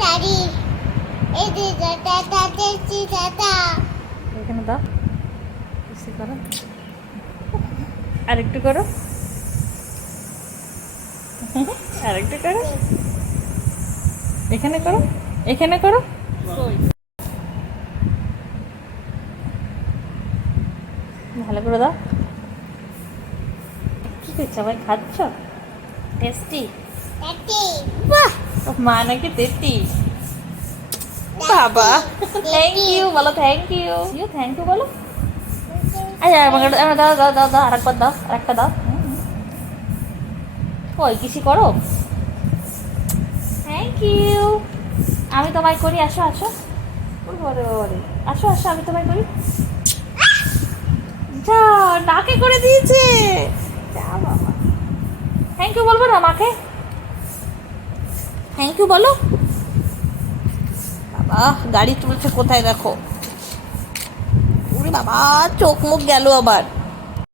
দাদি এই যে দাদা দাদা জি দাদা এখানে দাও। করো। আর একটু করো। আর করো। এখানে করো। এখানে করো। ভালো করে দাও। কি করছ ভাই? খাচ্ছ? টেস্টি বাহ মা নাকি টেস্টি বাবা থ্যাংক ইউ বলো thank you you thank you বলো আচ্ছা আমাকে দাও দাও দাও দাও আরেকবার দাও আরেকটা দাও ওই কিছু করো থ্যাংক ইউ আমি তোমায় করি আসো আসো ওরে আসো আসো আমি তোমায় করি যা নাকে করে দিয়েছে যা বাবা থ্যাংক ইউ বলব না মাকে থ্যাংক ইউ বলো? বাবা গাড়ি তুলছে কোথায় দেখো? বাবা চোখ মুখ গেল আবার।